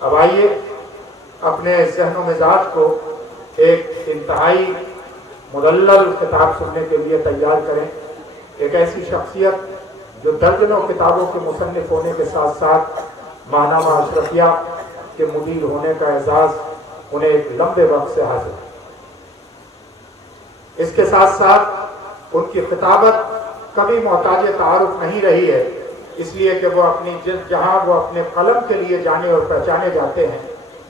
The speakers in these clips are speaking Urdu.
اب آئیے اپنے ذہن و مزاج کو ایک انتہائی مدلل کتاب سننے کے لیے تیار کریں. ایک ایسی شخصیت جو درجنوں کتابوں کے مصنف ہونے کے ساتھ ساتھ ماہنامہ اشرفیہ کے مدیر ہونے کا اعزاز انہیں ایک لمبے وقت سے حاصل ہے. اس کے ساتھ ساتھ ان کی خطابت کبھی محتاج تعارف نہیں رہی ہے، اس لیے کہ وہ اپنی جہاں وہ اپنے قلم کے لیے جانے اور پہچانے جاتے ہیں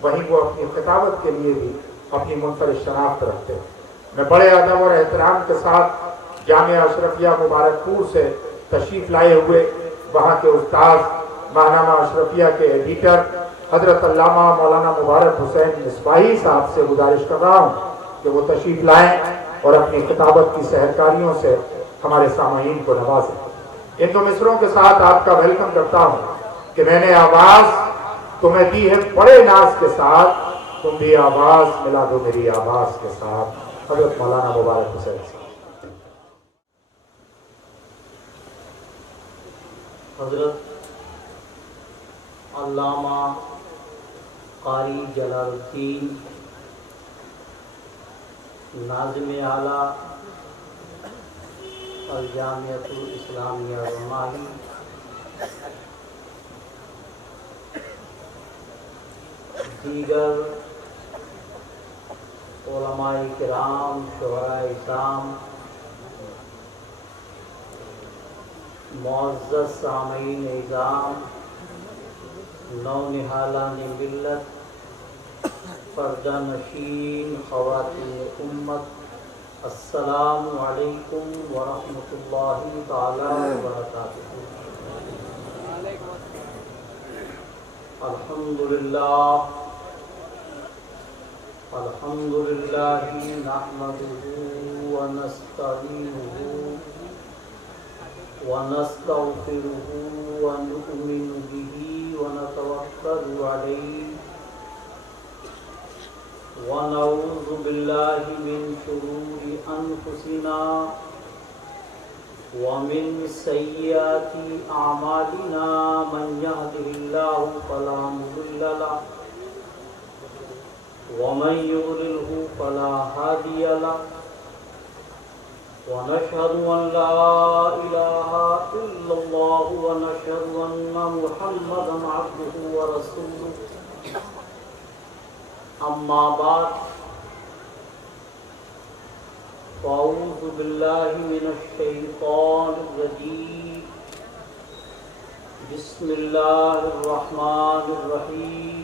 وہیں وہ اپنی خطابت کے لیے بھی اپنی منفرد شناخت رکھتے ہیں. میں بڑے ادب اور احترام کے ساتھ جامعہ اشرفیہ مبارک پور سے تشریف لائے ہوئے وہاں کے استاذ ماہنامہ اشرفیہ کے ایڈیٹر حضرت علامہ مولانا مبارک حسین مصباحی صاحب سے گزارش کر رہا ہوں کہ وہ تشریف لائیں اور اپنی خطابت کی سحرکاریوں سے ہمارے سامعین کو نوازیں. ان دو مصروں کے ساتھ آپ کا ویلکم کرتا ہوں کہ میں نے آواز تمہیں دی ہے بڑے ناز کے ساتھ، تم بھی آواز ملا دو میری آواز کے ساتھ. حضرت مولانا مبارک حسین صاحب. حضرت علامہ قاری جلال الدین ناظم اعلیٰ الجامعۃ الاسلامیہ رماہی، دیگر علماء کرام، شعراء اسلام، معزز سامعین اعظام، نونہالان ملت، پردہ نشین خواتین امت، السلام علیکم ورحمۃ اللہ تعالی وبرکاتہ. الحمدللہ نحمدہ ونستعینہ ونستغفرہ ونؤمن بہ ونتوکل علیہ ونعوذ باللہ من شرور انفسنا ومن سیئات اعمالنا، من یہدہ اللہ فلا مضل لہ ومن یضللہ فلا ہادی لہ، ونشهد أن لا إله إلا الله ونشهد أن محمدا عبده ورسوله. أما بعد، فأعوذ بالله من الشيطان الرجيم. بسم الله الرحمن الرحيم.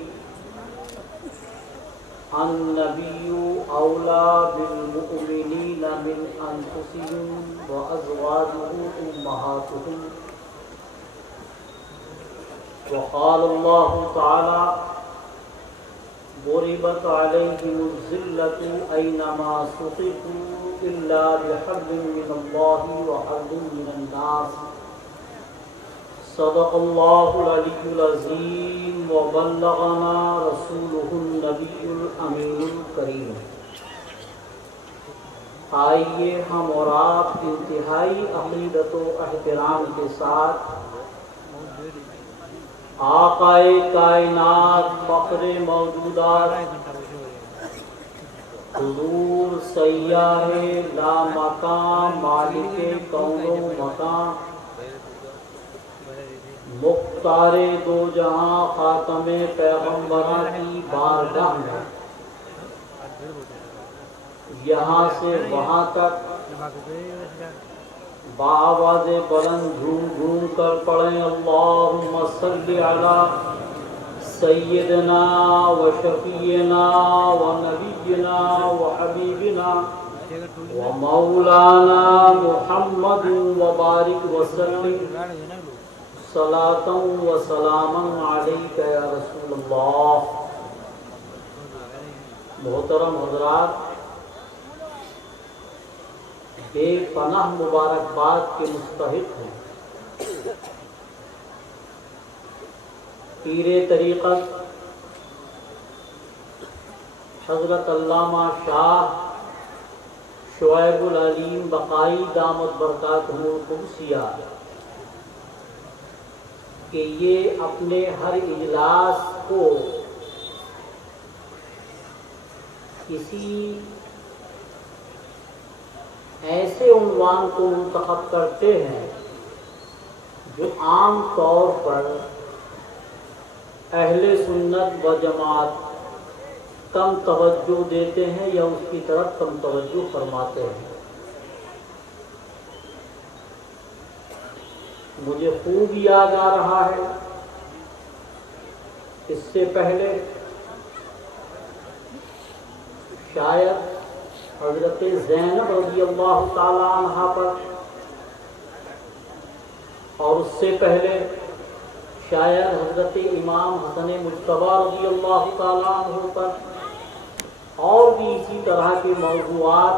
النبي أولى بالمؤمنين من أنفسهم وأزواجه أمهاتهم. وقال الله تعالى: ضربت عليهم الذلة أينما ثقفوا إلا بحبل من الله وحبل من الناس. صدق الله العلي العظيم وبلغنا رسوله النبي الأمين الكريم. آئیے ہم اور آپ انتہائی عقیدت و احترام کے ساتھ آقائے کائنات، فخر موجودات، حضور سیاح لا مقام، مالک کون و مکان، مختار دو جہاں، خاتم پیغمبران کی بارگاہ میں یہاں سے وہاں تک بآواز بلند جھوم جھوم کر پڑھیں: اللہم صلی علی سیدنا و شفیعنا و نبینا و حبیبنا و مولانا محمد و بارک وسلم صلاۃ و سلاما علیک یا رسول اللہ. محترم حضرات، بے پناہ مبارکباد کے مستحق ہیں. پیر طریقت حضرت علامہ شاہ شعیب العلیم بقائی دامت برکاتہ القدسیہ کہ یہ اپنے ہر اجلاس کو کسی ایسے عنوان کو منتخب کرتے ہیں جو عام طور پر اہل سنت و جماعت کم توجہ دیتے ہیں یا اس کی طرف کم توجہ فرماتے ہیں. مجھے خوب یاد آ رہا ہے اس سے پہلے شاید حضرت زینب رضی اللہ تعالی عنہ پر اور اس سے پہلے شاید حضرت امام حسن مجتبی رضی اللہ تعالی عنہ پر اور بھی اسی طرح کے موضوعات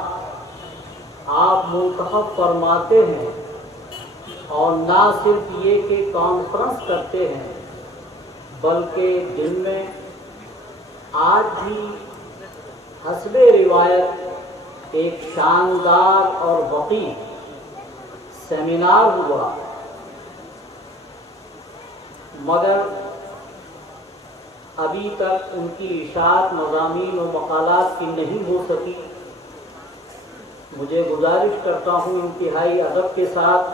آپ منتخب فرماتے ہیں، اور نہ صرف یہ کہ کانفرنس کرتے ہیں بلکہ دن میں آج بھی حسب روایت ایک شاندار اور وقیع سیمینار ہوا، مگر ابھی تک ان کی اشاعت مضامین و مقالات کی نہیں ہو سکی. مجھے گزارش کرتا ہوں انتہائی ادب کے ساتھ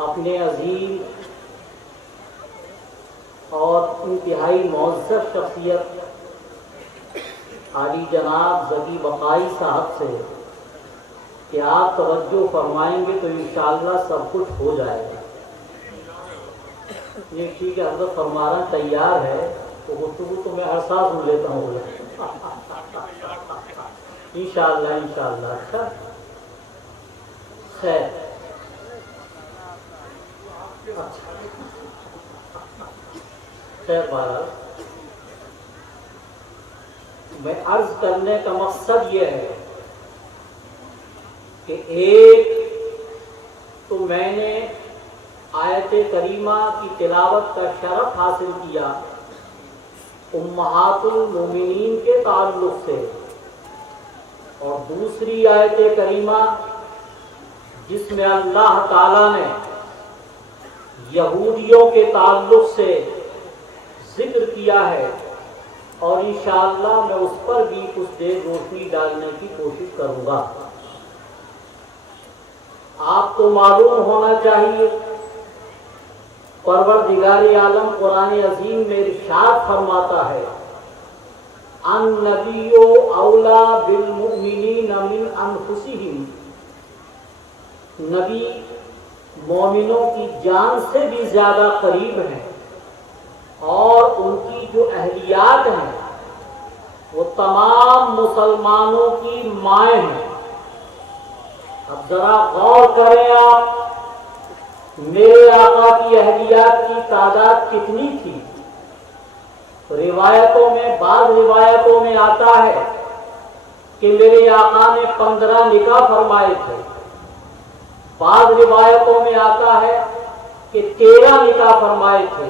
اپنے عظیم اور انتہائی معزز شخصیت عالی جناب ذکی بقائی صاحب سے کہ آپ توجہ فرمائیں گے تو انشاءاللہ سب کچھ ہو جائے گا. یہ ٹھیک ہے، حضرت فرما رہا تیار ہے تو گفتگو تو میں ہر سال سن لیتا ہوں انشاءاللہ انشاءاللہ. اچھا خیر، بہرحال میں عرض کرنے کا مقصد یہ ہے کہ ایک تو میں نے آیت کریمہ کی تلاوت کا شرف حاصل کیا امہات المومنین کے تعلق سے، اور دوسری آیت کریمہ جس میں اللہ تعالیٰ نے یہودیوں کے تعلق سے ذکر کیا ہے، اور انشاءاللہ میں اس پر بھی کچھ دیر روشنی ڈالنے کی کوشش کروں گا. آپ کو معلوم ہونا چاہیے پروردگار عالم قرآن عظیم میں ارشاد فرماتا ہے النبی اولا بالمؤمنین من انفسہم، نبی مومنوں کی جان سے بھی زیادہ قریب ہیں، اور ان کی جو اہلیات ہیں وہ تمام مسلمانوں کی مائیں ہیں. اب ذرا غور کریں آپ، میرے آقا کی اہلیات کی تعداد کتنی تھی؟ روایتوں میں، بعض روایتوں میں آتا ہے کہ میرے آقا نے 15 نکاح فرمائے تھے، بعض روایتوں میں آتا ہے کہ 13 نکاح فرمائے تھے.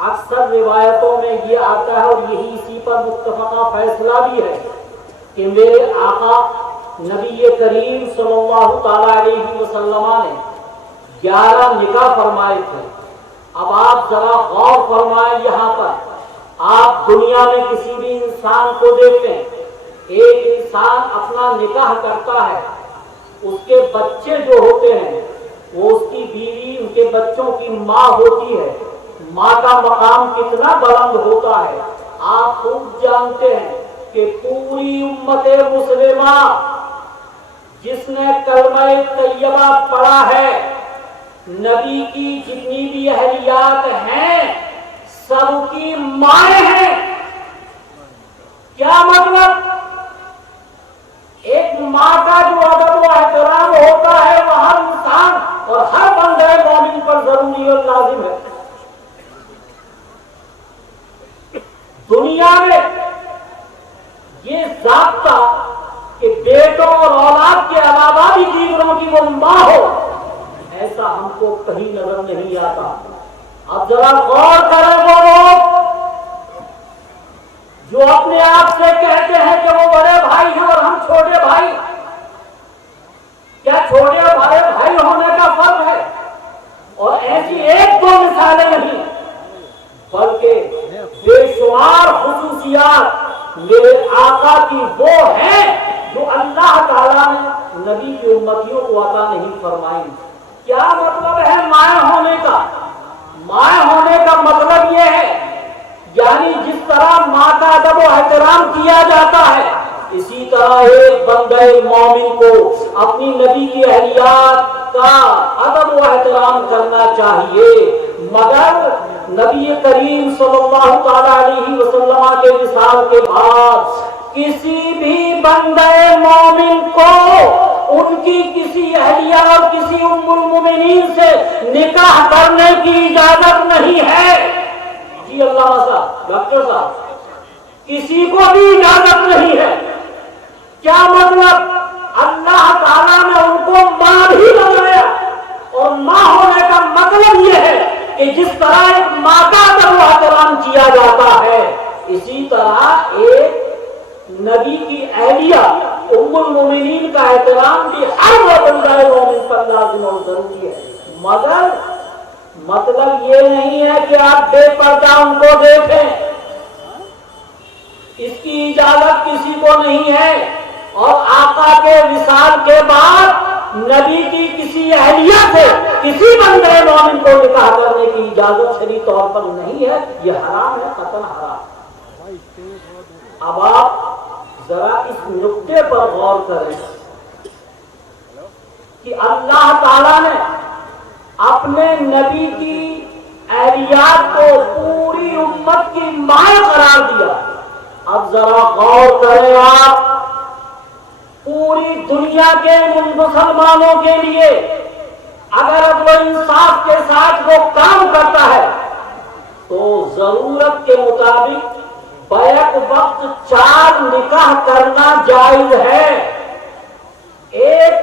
اکثر روایتوں میں یہ آتا ہے، اور یہی اسی پر متفقہ فیصلہ بھی ہے، کہ میرے آقا نبی کریم صلی اللہ تعالی علیہ وسلم نے 11 نکاح فرمائے تھے. اب آپ ذرا غور فرمائیں، یہاں پر آپ دنیا میں کسی بھی انسان کو دیکھیں، ایک انسان اپنا نکاح کرتا ہے، اس کے بچے جو ہوتے ہیں وہ اس کی بیوی، ان کے بچوں کی ماں ہوتی ہے. ماں کا مقام کتنا بلند ہوتا ہے آپ خوب جانتے ہیں کہ پوری امت مسلمہ جس نے کلمہ طیبہ پڑھا ہے، نبی کی جتنی بھی اہلیات ہیں سب کی مائیں ہیں. کیا مطلب؟ ایک ماں کا جو ادب و احترام ہوتا ہے وہ ہر انسان اور ہر بندہ مومن پر ضروری اور لازم ہے. دنیا میں یہ ضابطہ کہ بیٹوں اور اولاد کے علاوہ بھی دیگروں کی وہ ماں ہو، ایسا ہم کو کہیں نظر نہیں آتا. اب ذرا غور کریں وہ لوگ جو اپنے آپ سے کہتے ہیں کہ وہ بڑے بھائی ہیں اور ہم چھوٹے بھائی. کیا چھوٹے اور بڑے بھائی ہونے کا فرق ہے؟ اور ایسی ایک دو مثالیں نہیں بلکہ بے شمار خصوصیات میرے آقا کی وہ ہے جو اللہ تعالیٰ نے نبی کی امتیوں کو عطا نہیں فرمائی۔ کیا مطلب ہے مائیں ہونے کا؟ مائیں ہونے کا مطلب یہ ہے یعنی جس طرح ماں کا ادب و احترام کیا جاتا ہے اسی طرح ایک بندہ مومن کو اپنی نبی کی اہلیات کا ادب و احترام کرنا چاہیے، مگر نبی کریم صلی اللہ تعالی علیہ وسلم کے وصال کے بعد کسی بھی بندہ مومن کو ان کی کسی اہلیہ اور کسی ام المومنین سے نکاح کرنے کی اجازت نہیں ہے۔ جی علامہ صاحب، ڈاکٹر صاحب، کسی کو بھی اجازت نہیں ہے۔ کیا مطلب؟ اللہ تعالیٰ نے ان کو ماں بھی بنایا، اور ماں ہونے کا مطلب یہ ہے کہ جس طرح ایک ماں کا ادب و احترام کیا جاتا ہے اسی طرح ایک نبی کی اہلیہ ام المومنین کا احترام بھی ہر بندہ مومن پر لازم اور ضروری ہے، مگر مطلب یہ نہیں ہے کہ آپ بے پردہ ان کو دیکھیں، اس کی اجازت کسی کو نہیں ہے۔ اور آقا کے وصال کے بعد نبی کی کسی اہلیہ سے کسی بندے مومن کو نکاح کرنے کی اجازت شرعی طور پر نہیں ہے، یہ حرام ہے، قطعاً حرام۔ اب آپ ذرا اس نقطے پر غور کریں کہ اللہ تعالیٰ نے اپنے نبی کی اہلیات کو پوری امت کی مائیں قرار دیا۔ اب ذرا غور کریں آپ، پوری دنیا کے مسلمانوں کے لیے اگر عدل و انصاف کے ساتھ وہ کام کرتا ہے تو ضرورت کے مطابق بیک وقت 4 نکاح کرنا جائز ہے۔ ایک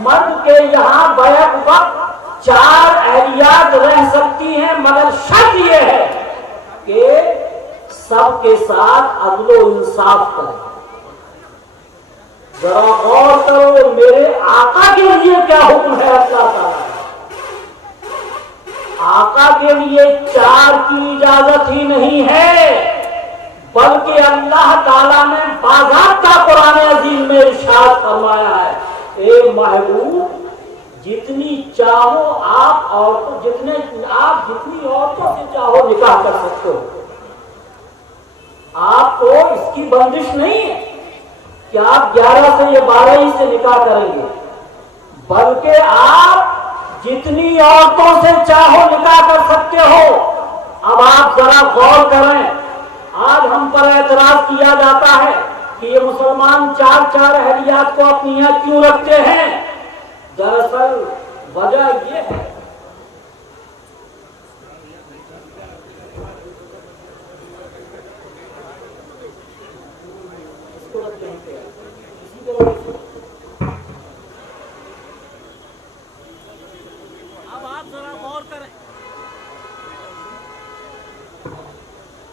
مرد کے یہاں بیک وقت 4 اہلیات رہ سکتی ہیں، مگر شرط یہ ہے کہ سب کے ساتھ عدل و انصاف کریں۔ ذرا غور کرو میرے آقا کے لیے کیا حکم ہے اللہ تعالیٰ۔ آقا کے لیے 4 کی اجازت ہی نہیں ہے، بلکہ اللہ تعالیٰ نے باضابطہ قرآن عظیم میں ارشاد فرمایا ہے، اے محبوب جتنی چاہو آپ عورتوں جتنی عورتوں سے چاہو نکاح کر سکتے ہو۔ آپ کو اس کی بندش نہیں ہے کہ آپ 11 سے یا 12 ہی سے نکاح کریں گے، بلکہ آپ جتنی عورتوں سے چاہو نکاح کر سکتے ہو۔ اب آپ ذرا غور کریں، آج ہم پر اعتراض کیا جاتا ہے کہ یہ مسلمان 4 اہلیات کو اپنی یہاں کیوں رکھتے ہیں؟ دراصل وجہ یہ ہے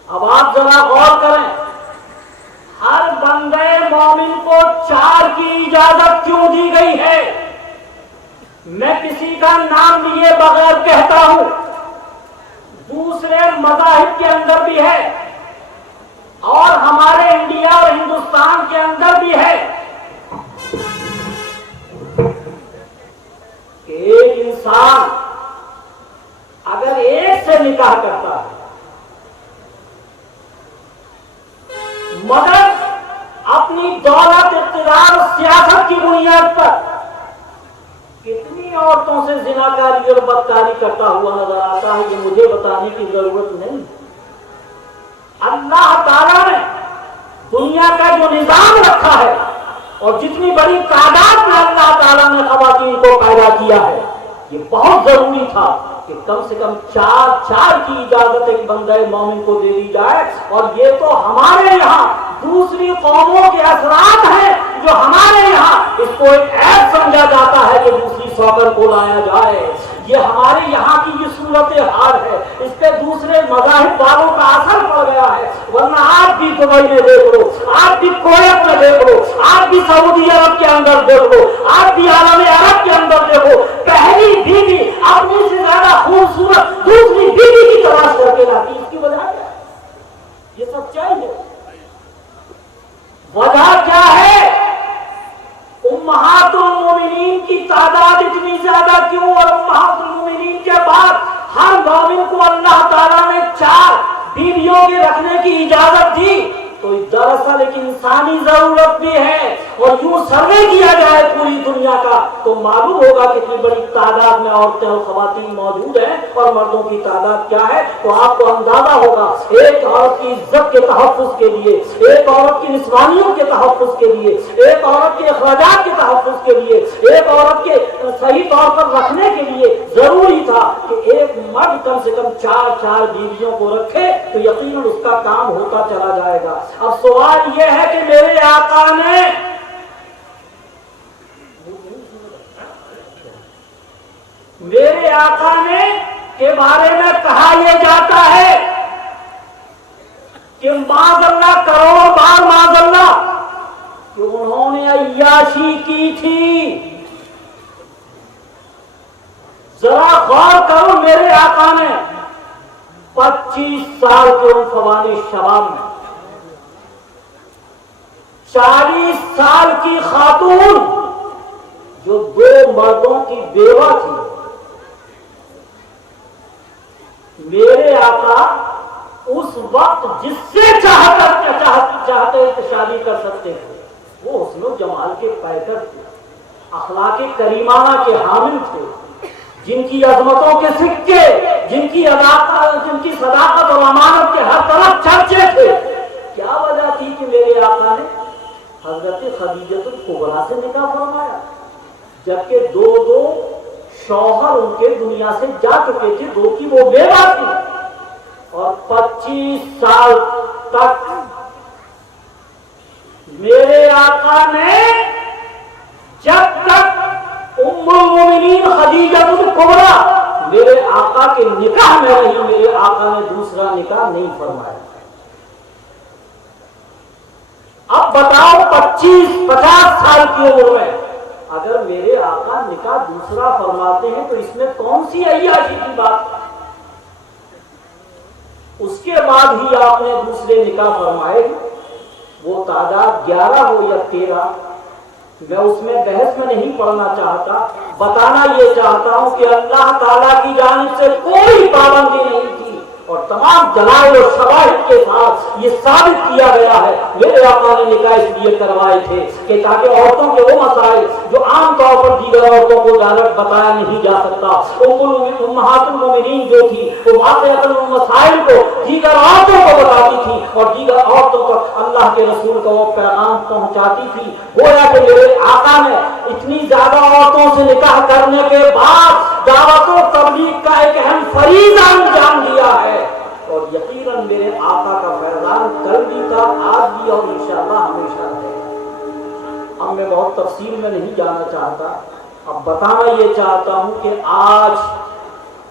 اب آپ ذرا غور کریں، ہر بندے مومن کو 4 کی اجازت کیوں دی گئی ہے؟ میں کسی کا نام لیے بغیر کہتا ہوں، دوسرے مذاہب کے اندر بھی ہے اور ہمارے انڈیا اور ہندوستان کے اندر بھی ہے کہ ایک انسان اگر ایک سے نکاح کرتا ہے مگر اپنی دولت، اقتدار اور سیاست کی بنیاد پر کتنی عورتوں سے زناکاری اور بدکاری کرتا ہوا نظر آتا ہے، یہ مجھے بتانے کی ضرورت نہیں۔ اللہ تعالیٰ نے دنیا کا جو نظام رکھا ہے اور جتنی بڑی تعداد میں اللہ تعالیٰ نے خواتین کو پیدا کیا ہے، یہ بہت ضروری تھا کہ کم سے کم 4 کی اجازت ایک بندہ مومن کو دے دی جائے۔ اور یہ تو ہمارے یہاں دوسری قوموں کے اثرات ہیں جو ہمارے یہاں اس کو ایک عیب سمجھا جاتا ہے کہ دوسری سوگر کو لایا جائے۔ یہ ہمارے یہاں کی یہ صورت حال ہے، اس پہ دوسرے مذاہب والوں کا اثر پڑ گیا ہے، ورنہ آپ بھی دبئی میں دیکھ لو، آپ بھی کویت میں دیکھ لو، آپ بھی سعودی عرب کے اندر دیکھ لو، آپ بھی عالم عرب کے اندر دیکھو، پہلی بیوی اپنی سے زیادہ خوبصورت دوسری بیوی کی تلاش کر کے لاتی۔ اس کی وجہ کیا ہے؟ یہ سچائی ہے۔ وجہ کیا ہے؟ امہاتُ المومنین کی تعداد اتنی زیادہ کیوں؟ اور امہاتُ المومنین کے بعد ہر مومن کو اللہ تعالیٰ نے 4 بیویوں کے رکھنے کی اجازت دی، تو دراصل ایک انسانی ضرورت بھی ہے۔ اور یوں سروے کیا جائے پوری دنیا کا تو معلوم ہوگا کتنی بڑی تعداد میں عورتیں اور خواتین موجود ہیں اور مردوں کی تعداد کیا ہے، تو آپ کو اندازہ ہوگا ایک عورت کی عزت کے تحفظ کے لیے، ایک عورت کی نسوانیت کے تحفظ کے لیے، ایک عورت کے اخراجات کے تحفظ کے لیے، ایک عورت کے صحیح طور پر رکھنے کے لیے ضروری تھا کہ ایک مرد کم سے کم 4 بیویوں کو رکھے، تو یقیناً اس کا کام ہوتا چلا جائے گا۔ اب سوال یہ ہے کہ میرے آقا نے کے بارے میں کہا یہ جاتا ہے کہ معاذ اللہ، کروڑوں بار معاذ اللہ، کہ انہوں نے عیاشی کی تھی۔ ذرا غور کرو، میرے آقا نے 25 سال کے عنفوان شباب میں 40 سال کی خاتون جو 2 مردوں کی بیوہ تھی، میرے آقا اس وقت جس سے چاہتے شادی کر سکتے تھے، وہ حسن و جمال کے پیکر تھے، اخلاق کریمانہ کے حامل تھے، جن کی عظمتوں کے سکے، جن کی صداقت اور امانت کے ہر طرف چرچے تھے۔ کیا وجہ تھی کہ میرے آقا نے حضرت خدیجہ الکبریٰ سے نکاح فرمایا، جبکہ 2 شوہر ان کے دنیا سے جا چکے تھے، 2 کی وہ بیوہ تھی، اور 25 سال تک میرے آقا نے جب تک ام المومنین خدیجہ الکبریٰ میرے آقا کے نکاح میں رہی، میرے آقا نے دوسرا نکاح نہیں فرمایا۔ اب بتاؤ 50 سال کی عمر میں اگر میرے آقا نکاح دوسرا فرماتے ہیں تو اس میں کون سی عیاشی کی بات؟ اس کے بعد ہی آپ نے دوسرے نکاح فرمائے، وہ تعداد 11 ہو یا 13، میں اس میں بحث میں نہیں پڑھنا چاہتا، بتانا یہ چاہتا ہوں کہ اللہ تعالیٰ کی جانب سے کوئی پابندی نہیں تھی، اور تمام دلائل اور شواہد کے ساتھ یہ ثابت کیا گیا ہے میرے آقا نے نکاح اس لیے کروائے تھے کہ تاکہ عورتوں کے وہ مسائل جو عام طور پر دیگر عورتوں کو ڈائریکٹ بتایا نہیں جا سکتا، امہات المومنین جو تھی وہ واقعتاً ان مسائل کو دیگر عورتوں کو بتاتی تھی اور دیگر عورتوں تک اللہ کے رسول کا وہ پیغام پہنچاتی تھی۔ گویا کہ میرے آقا نے اتنی زیادہ عورتوں سے نکاح کرنے کے بعد دعوت و تبلیغ کا ایک اہم فریضہ انجام دیا ہے، اور یقیناً میرے آقا کا فیضان کل بھی تھا، آج بھی، اور انشاءاللہ ہمیشہ رہے گا۔ اب میں بہت تفصیل میں نہیں جانا چاہتا، اب بتانا یہ چاہتا ہوں کہ آج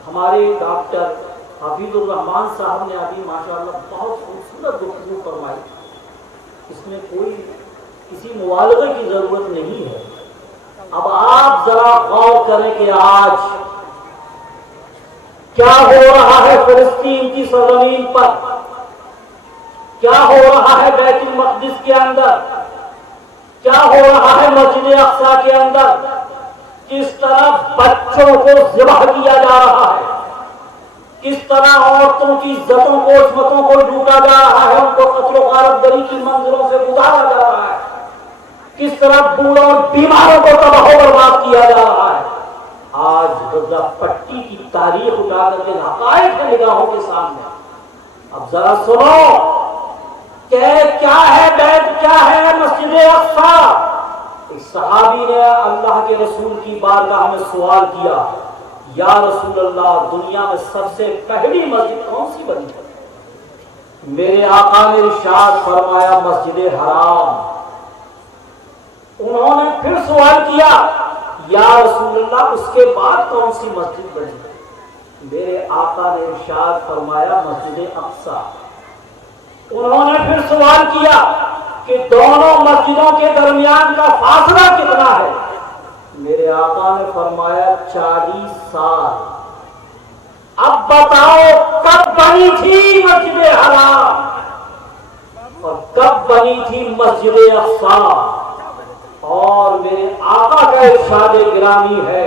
ہمارے ڈاکٹر حفیظ الرحمان صاحب نے ابھی ماشاءاللہ بہت خوبصورت گفتگو فرمائی، اس میں کوئی کسی مبالغے کی ضرورت نہیں ہے۔ اب آپ ذرا غور کریں کہ آج کیا ہو رہا ہے فلسطین کی سرزمین پر، کیا ہو رہا ہے بیت المقدس کے اندر، کیا ہو رہا ہے مسجد اقصی کے اندر، کس طرح بچوں کو ذبح کیا جا رہا ہے، کس طرح عورتوں کی عزتوں کو عصمتوں کو لوٹا جا رہا ہے، ان کو قتل و غارت گری کی منظروں سے گزارا جا رہا ہے، کس طرح بوڑھوں اور بیماروں کو تباہ و برباد کیا جا رہا ہے۔ آج غزہ پٹی کی تاریخ اٹھا کر کے حقائق ہے نگاہوں کے سامنے۔ اب ذرا سنو کہ کیا ہے بیت، کیا ہے مسجد اقصی۔ ایک صحابی نے اللہ کے رسول کی بارگاہ میں سوال کیا، یا رسول اللہ، دنیا میں سب سے پہلی مسجد کون سی بنی ہے؟ میرے آقا نے ارشاد فرمایا مسجد حرام۔ انہوں نے پھر سوال کیا، یا رسول اللہ، اس کے بعد کون سی مسجد بنی؟ میرے آقا نے ارشاد فرمایا مسجد اقصی۔ انہوں نے پھر سوال کیا کہ دونوں مسجدوں کے درمیان کا فاصلہ کتنا ہے؟ میرے آقا نے فرمایا 40 سال۔ اب بتاؤ کب بنی تھی مسجد حرام اور کب بنی تھی مسجد اقصی، اور میرے آقا کا ارشاد گرامی ہے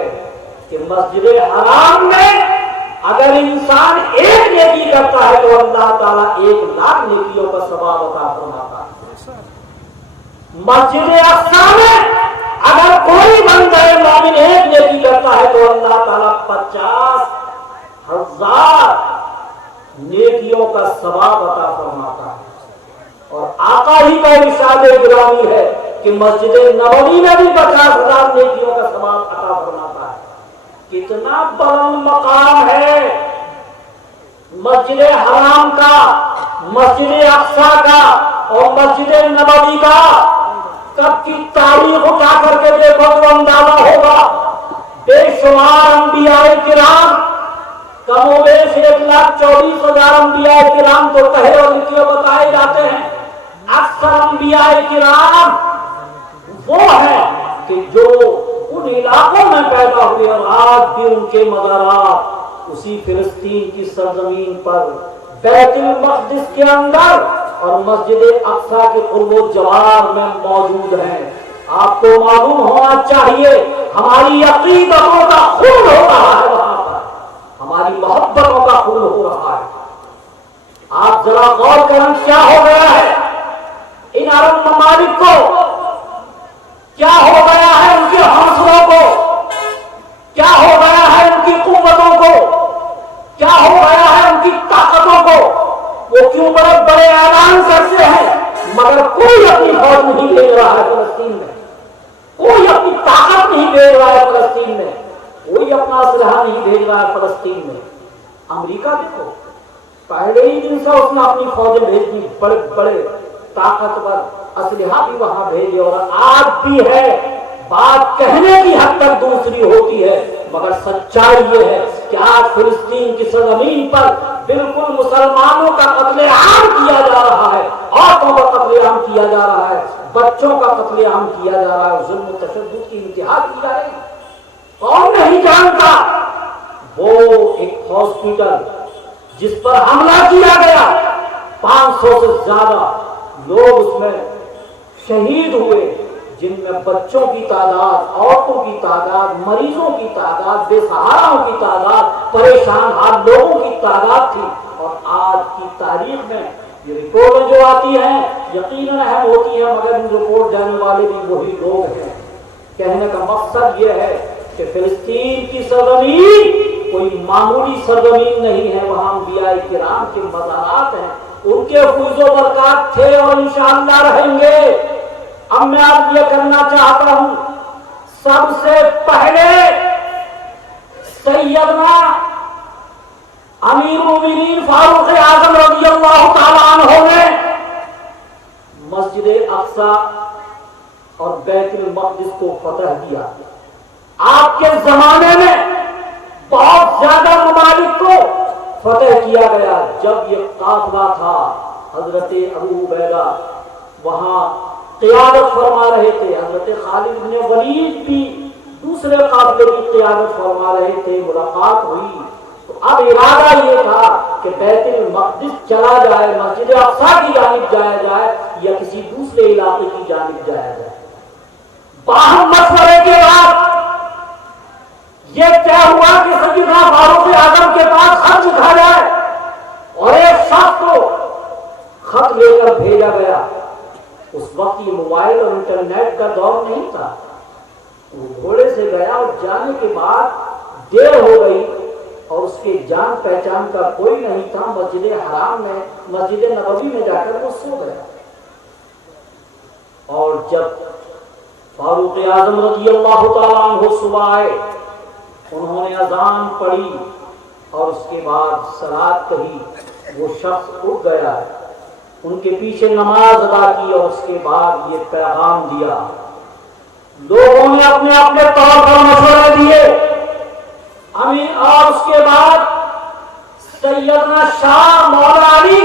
کہ مسجد حرام میں اگر انسان ایک نیکی کرتا ہے تو اللہ تعالیٰ 1,00,000 نیکیوں کا ثواب عطا فرماتا ہے۔ مسجد اقصی میں اگر کوئی بندہ مومن ایک نیکی کرتا ہے تو اللہ تعالیٰ 50,000 نیکیوں کا ثواب عطا فرماتا ہے۔ اور آقا ہی کا ارشاد گرامی ہے کہ مسجد نبوی میں بھی 50,000 نیکیوں کا ثواب عطا فرماتا ہے۔ کتنا بلند مقام ہے مسجد حرام کا، مسجد اقصی کا اور مسجد نبوی کا۔ کب کی تاریخ اٹھا کر کے دیکھو تو اندازہ ہوگا، بے شمار انبیاء کرام، کم و بیش 1,24,000 انبیاء کرام تو کہے اور لکھے بتائے جاتے ہیں۔ اکثر انبیاء کرام وہ ہیں کہ جو ان علاقوں میں پیدا ہوئے اور آج بھی ان کے مزارات اسی فلسطین کی سرزمین پر بیت المقدس کے اندر اور مسجد اقصی کے قرب و جوار میں موجود ہیں۔ آپ کو معلوم ہونا چاہیے ہماری عقیدتوں کا خون ہو رہا ہے وہاں پر، ہماری محبتوں کا خون ہو رہا ہے۔ آپ ذرا غور کریں کیا ہو گیا ہے ان عرب ممالک کو، کیا ہو گیا ہے ان کے حوصلوں کو، کیا ہو گیا ہے ان کی قوتوں کو، کیا ہو گیا ہے ان کی طاقتوں کو۔ وہ کیوں بڑے بڑے اعلان کرتے ہیں مگر کوئی اپنی فوج نہیں بھیج رہا ہے فلسطین میں، کوئی اپنی طاقت نہیں بھیج رہا ہے فلسطین میں، کوئی اپنا اسلحہ نہیں بھیج رہا ہے فلسطین میں۔ امریکہ دیکھو پہلے ہی دن سے اس نے اپنی فوجیں بھیج دی، بڑے بڑے طاقتور اسلحہ بھی وہاں بھیجے، اور آج بھی ہے۔ بات کہنے کی حد تک دوسری ہوتی ہے مگر سچائی یہ ہے کہ آج فلسطین کی سرزمین پر بالکل مسلمانوں کا قتل عام کیا جا رہا ہے، عورتوں کا قتل عام کیا جا رہا ہے، بچوں کا قتل عام کیا جا رہا ہے، ظلم و تشدد کی انتہا کی جا رہی ہے۔ کون نہیں جانتا وہ ایک ہاسپٹل جس پر حملہ کیا گیا، 500 سے زیادہ لوگ اس میں شہید ہوئے، جن میں بچوں کی تعداد، عورتوں کی تعداد، مریضوں کی تعداد، بے سہاراؤں کی تعداد، پریشان حال لوگوں کی تعداد تھی۔ اور آج کی تاریخ میں یہ رپورٹ جو آتی ہیں یقیناً اہم ہوتی ہیں مگر ان رپورٹ جانے والے بھی وہی لوگ ہیں۔ کہنے کا مقصد یہ ہے کہ فلسطین کی سرزمین کوئی معمولی سرزمین نہیں ہے، وہاں انبیاء کرام کے مزارات ہیں، ان کے فیض و برکات تھے اور انشاءاللہ رہیں گے۔ اب میں آپ یہ کرنا چاہتا ہوں، سب سے پہلے سیدنا امیر المومنین فاروق اعظم رضی اللہ تعالیٰ عنہ نے مسجد اقصی اور بیت المقدس کو فتح کیا۔ آپ کے زمانے میں بہت زیادہ ممالک کو فتح کیا گیا۔ جب یہ قافلہ تھا حضرت ابو عبیدہ وہاں قیادت فرما رہے تھے، حضرت خالد بن ولید بھی دوسرے قافلے کی قیادت فرما رہے تھے، ملاقات ہوئی تو اب ارادہ یہ تھا کہ بیت المقدس چلا جائے، مسجد اقصی کی جانب جایا جائے یا کسی دوسرے علاقے کی جانب جایا جائے۔ باہم مشورے کے بعد یہ طے ہوا کہ سیدنا فاروق اعظم کے پاس خط لکھا جائے، اور ایک شخص کو خط لے کر بھیجا گیا۔ اس وقت یہ موبائل اور انٹرنیٹ کا دور نہیں تھا، وہ گھوڑے سے گیا اور جانے کے بعد دیر ہو گئی اور اس کے جان پہچان کا کوئی نہیں تھا۔ مسجد حرام میں، مسجد نبوی میں جا کر وہ سو گیا۔ اور جب فاروق اعظم رضی اللہ تعالیٰ عنہ صبح آئے، انہوں نے اذان پڑھی اور اس کے بعد صلاۃ کہی، وہ شخص اٹھ گیا، ان کے پیچھے نماز ادا کی اور اس کے بعد یہ پیغام دیا۔ لوگوں نے اپنے اپنے طور پر مشورے دیے، اور اس کے بعد سیدنا شاہ مولا علی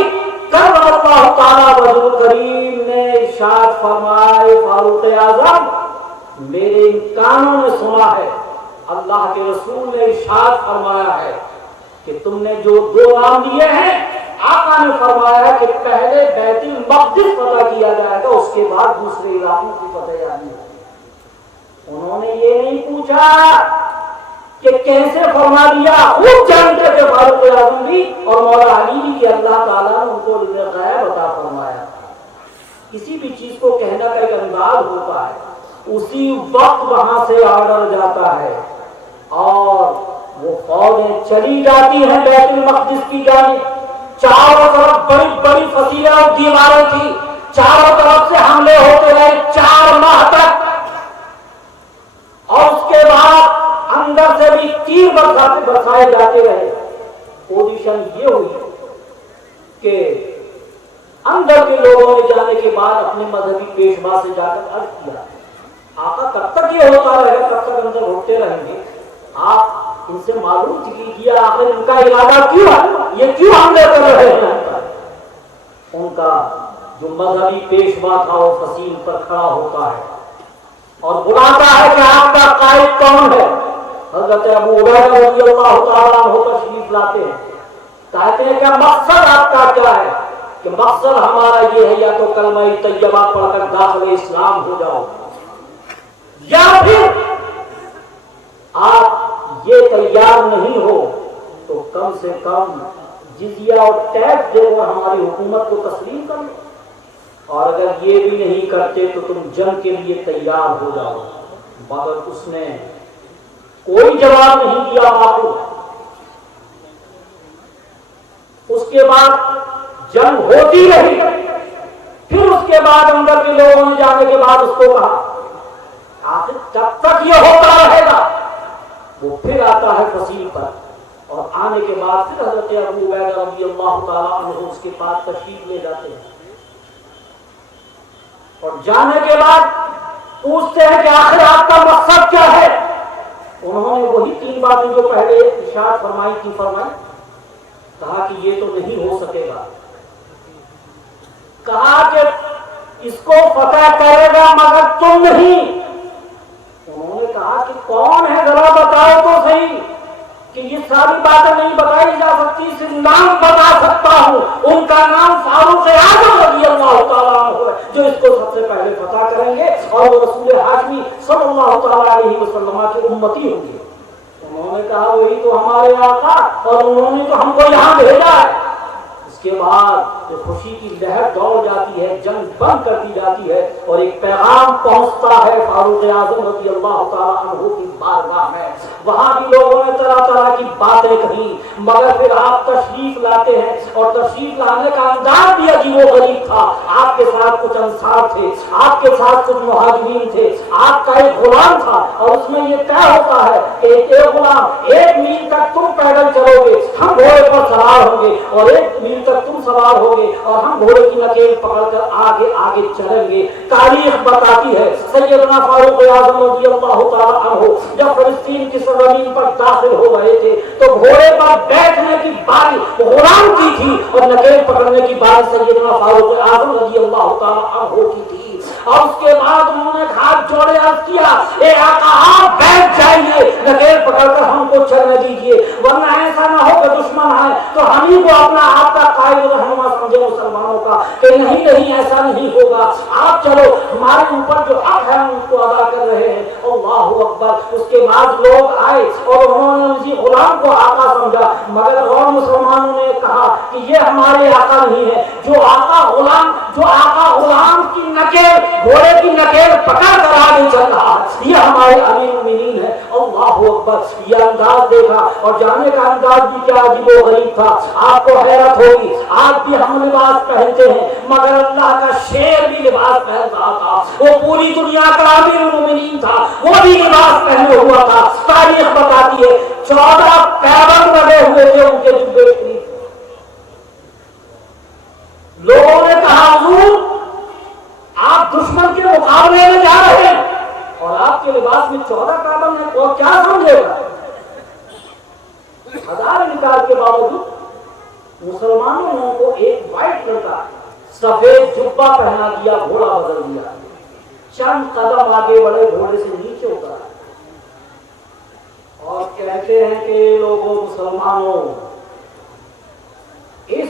کرم اللہ تعالیٰ وجہ کریم نے ارشاد فرمائے، فاروق اعظم میرے ان کانوں نے سنا ہے، اللہ کے رسول نے ارشاد فرمایا ہے کہ تم نے جو 2 نام دیے ہیں آقا نے فرمایا کہ پہلے بیت المقدس فتح کیا جائے گا، اس کے بعد دوسرے علاقوں کی فتح یابی ہوگی۔ انہوں نے یہ نہیں پوچھا کہ کیسے فرما دیا، خوب جانتے تھے فاروق اعظم بھی اور مولا علی بھی کہ اللہ تعالیٰ نے ان کو غیب عطا فرمایا۔ کسی بھی چیز کو کہنا کا ایک انداز ہوتا ہے، اسی وقت وہاں سے آرڈر جاتا ہے اور وہ فوجیں چلی جاتی ہیں بیت المقدس کی جانب۔ چاروں طرف بڑی بڑی فصیلیں اور دیواریں تھی، چاروں طرف سے حملے ہوتے رہے 4 ماہ تک، اور اس کے بعد اندر سے بھی تیر برسائے جاتے رہے۔ پوزیشن یہ ہوئی کہ اندر کے لوگوں نے جانے کے بعد اپنے مذہبی پیشوا سے جا کر عرض کیا، آقا کب تک یہ ہوتا رہے گا، کب تک اندر ہوتے رہیں گے؟ آپ ان سے معلوم کیجیے آخر ان کا ارادہ کیوں ہے، یہ کیوں حملے کر رہے ہیں؟ ان کا جو مذہبی پیشوا تھا وہ فصیل پر کھڑا ہوتا ہے اور بلاتا ہے کہ آپ کا قائد کون ہے؟ حضرت ابو عبیدہ رضی اللہ تعالیٰ عنہ تشریف لاتے ہیں، کہتے ہیں کہ مقصد آپ کا کیا ہے؟ کہ مقصد ہمارا یہ ہے یا تو کلمہ طیبہ پڑھ کر داخل اسلام ہو جاؤ، یا پھر آپ یہ تیار نہیں ہو تو کم سے کم جزیہ اور ٹیکس دے اور ہماری حکومت کو تسلیم کر لو، اور اگر یہ بھی نہیں کرتے تو تم جنگ کے لیے تیار ہو جاؤ۔ مگر اس نے کوئی جواب نہیں دیا باپو۔ اس کے بعد جنگ ہوتی رہی، پھر اس کے بعد اندر کے لوگوں نے جانے کے بعد اس کو کہا آخر جب تک یہ ہوتا رہے گا۔ وہ پھر آتا ہے فصیل پر، اور آنے کے بعد پھر حضرت ابو عبیدہ رضی اللہ تعالیٰ عنہ اس کے پاس تشریف لے جاتے ہیں، اور جانے کے بعد پوچھتے ہیں کہ آخر آپ کا مقصد کیا ہے؟ انہوں نے وہی 3 باتیں جو پہلے ارشاد فرمائی تھی فرمائی، کہا کہ یہ تو نہیں ہو سکے گا، کہا کہ اس کو فتح کرے گا مگر تم نہیں۔ انہوں نے کہا کہ کون ہے ذرا بتاؤ تو صحیح، کہ یہ ساری باتیں نہیں بتائی جا سکتی، صرف نام بتا سکتا ہوں، ان کا نام فاروق اعظم رضی اللہ تعالیٰ عنہ ہے، جو اس کو سب سے پہلے فتح کریں گے اور وہ رسول ہاشمی صلی اللہ تعالیٰ علیہ وسلم کی امتی ہوں گے۔ انہوں نے کہا وہی تو ہمارے آقا، اور انہوں نے تو ہم کو یہاں بھیجا ہے۔ اس کے بعد جو خوشی کی لہر دوڑ جاتی ہے، جنگ بند کر دی جاتی ہے، اور ایک پیغام پہنچتا ہے فاروق اعظم رضی اللہ تعالیٰ عنہ کی بارگاہ میں۔ وہاں بھی لوگوں نے طرح طرح کی باتیں کہیں، مگر پھر آپ تشریف لاتے ہیں، اور تشریف لانے کا انداز بھی عجیب و غریب تھا۔ آپ کے ساتھ کچھ انصار تھے، آپ کے ساتھ کچھ مہاجرین تھے، آپ کا ایک غلام تھا، اور اس میں یہ طے ہوتا ہے کہ ایک غلام 1 میل تک تم پیدل چلو گے، ہم گھوڑے پر سوار ہوں گے، اور 1 میل تک تم سوار ہوگے اور ہم گھوڑے کی نکیل پکڑ کر آگے آگے چلیں گے۔ تاریخ بتاتی ہے سیدنا فاروق اعظم رضی اللہ تعالیٰ عنہ جب فلسطین کی سرزمین پر داخل ہو رہے تھے تو گھوڑے پر بیٹھنے کی باری غلام کی تھی اور نکیل پکڑنے کی باری سیدنا فاروق اعظم رضی اللہ تعالیٰ عنہ کی تھی۔ اور اس کے بعد انہوں نے ہاتھ جوڑے عرض کیا، اے آقا آپ بیٹھ جائیے، نکیل پکڑ کر ہم کو چلنے دیجیے، ورنہ ایسا نہ ہو کہ دشمن آئے تو ہم ہی کو اپنا آپ کا قائد رہنما سمجھے مسلمانوں کا، کہ نہیں نہیں ایسا نہیں ہوگا، آپ چلو، ہمارے اوپر جو حق ہے ہم اس کو ادا کر رہے ہیں۔ اللہ اکبر۔ اس کے بعد لوگ آئے اور انہوں نے اسی غلام کو آقا سمجھا، مگر اور مسلمانوں نے کہا کہ یہ ہمارے آقا نہیں ہے، جو آقا غلام کی نکیل گھوڑے کی نکیل پکڑ کر آگے چل رہا ہے، یہ ہمارے امیر المومنین ہے۔ اللہ اکبر۔ یہ انداز دیکھا، اور جانے کا انداز بھی کیا عجیب و غریب تھا۔ آپ کو حیرت ہوگی، آج بھی ہم لباس پہنتے ہیں، مگر اللہ کا شیر بھی لباس پہن رہا تھا، وہ پوری دنیا کا امیر المومنین تھا، وہ بھی لباس پہنے ہوا تھا۔ تاریخ بتاتی ہے 14 پیبند لگے ہوئے تھے ان کے جبے شریف۔ لوگوں نے کہا حضور آپ دشمن کے مقابلے میں جا رہے ہیں اور آپ کے لباس میں 14 پیبند ہیں، وہ کیا سمجھے گا؟ ہزار انکار کے باوجود مسلمانوں نے کو ایک وائٹ کلر کا سفید جبہ پہنا دیا، گھوڑا بدل دیا، چند قدم آگے بڑھے، گھوڑے سے نیچے اترا اور کہتے ہیں کہ لوگوں مسلمانوں اس